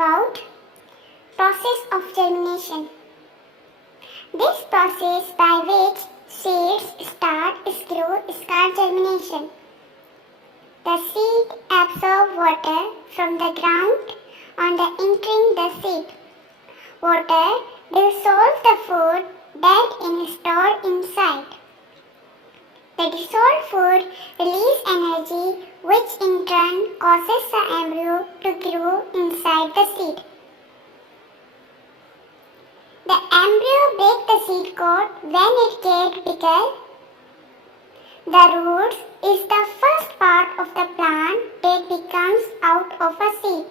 about process of germination. This process by which seeds start grow is called germination. The seed absorbs water from the ground on the entering the seed. Water dissolves the food that is stored inside. The dissolved food releases energy which in turn causes the embryo to grow inside the seed. The embryo breaks the seed coat when it gets bigger. The roots is the first part of the plant that becomes out of a seed.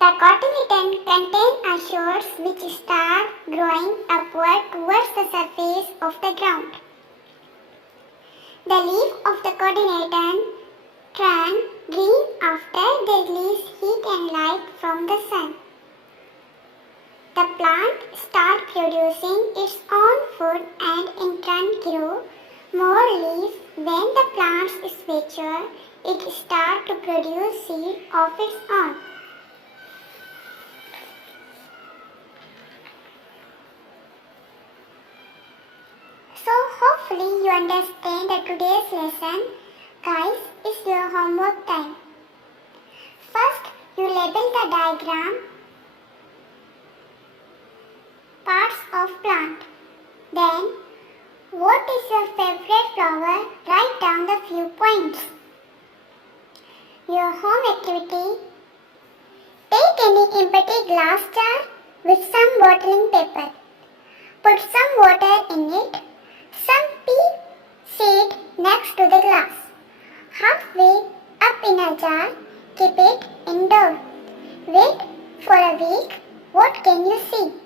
The cotyledon contains a shoots which start growing upward towards the surface of the ground. The leaves of the cotyledon turn green after they release heat and light from the sun. The plant starts producing its own food and in turn grow more leaves. When the plant is mature, it starts to produce seed of its own. So hopefully you understand that today's lesson. Guys, it's your homework time. First, you label the diagram parts of plant. Then, what is your favorite flower? Write down the few points. Your home activity. Take any empty glass jar with some bottling paper. Put some water in it. Some pea seed next to the glass. Halfway up in a jar, keep it indoor. Wait for a week. What can you see?